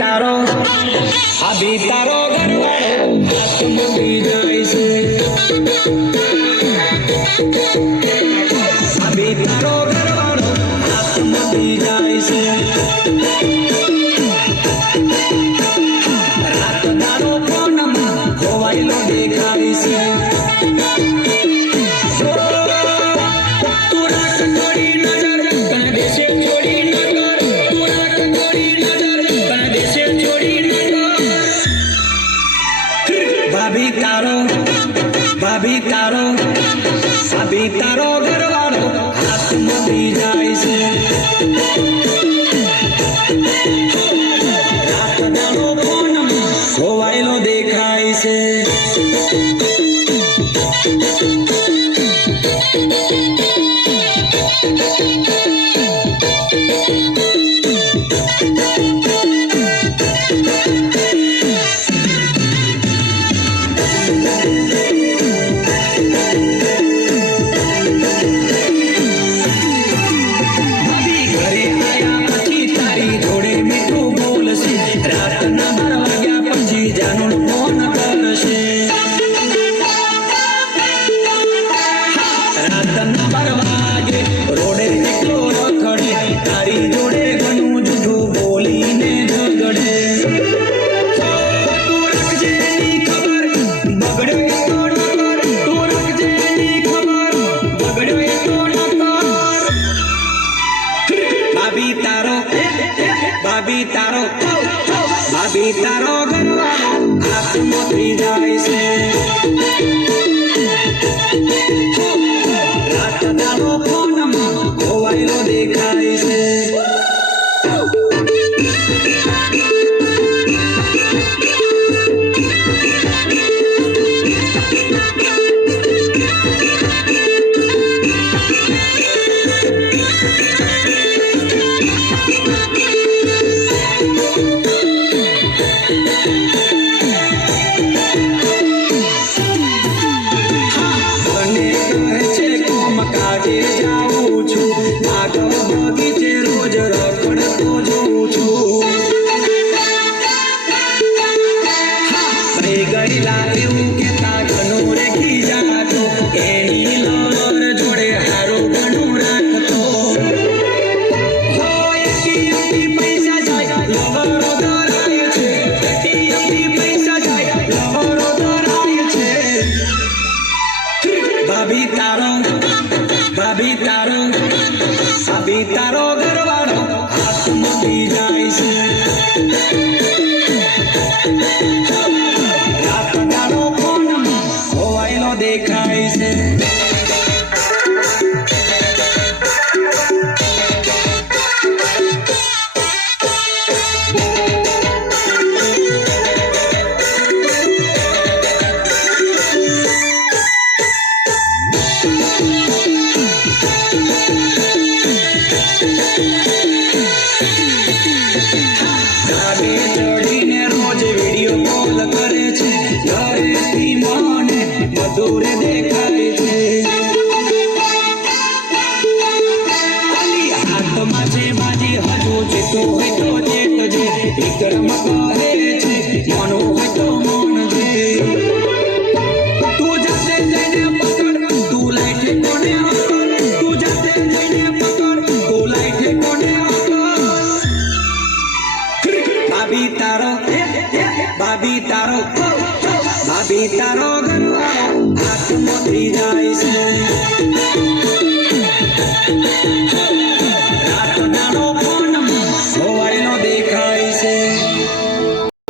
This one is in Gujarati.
તારો ભાભી તારો ઘરવાળો હાથ મૂકી જાય છે ભાભી તારો ઘરવાળો હાથ મૂકી જાય છે રાત દાડો ફોનમાં ખોવાયેલો દેખાય છે ભાભી તારો ઘરવાળો હાથ મૂકી જાય છે રાત દાડો ફોનમાં ખોવાયેલો દેખાય છે ભાભી તારો ઘરવાળો હાથ મૂકી જાય છે રાત દાડો ફોનમાં ખોવાયેલો દેખાય છે જાઉં છું આગળ બગીચે રોજ રખડતો જોઉં છું ગયેલા એવું કેતા ઘણું રેખી જાતો એની લવર જોડે હારું ઘણું રાખતો પૈસા જાય લવરો ધરાય છે પૈસા જાય લવરો ધરાય છે ભાભી તારો ઘરવાળો હાથ મૂકી જાય છે રાત દાડો ફોનમાં ખોવાયેલો દેખાય છે ચડીને રોજ વિડીયો કોલ કરે છે ઘરેથી મને મધુર દેખાય છે હાથમાં છે બાજી હજુ જેતો હોય તો જેતજે વિક્રમ કહે છે મનો હોય તો મન છે તું જાતે જઈને પકડ તું લાઈટ કોને અકડ તું જાતે જઈને પકડ તું લાઈટ કોને અકડ ભાભી તારો ઘરવાળો હાથ મૂકી જાય છે રાત દાડો ફોનમાં ખોવાયેલો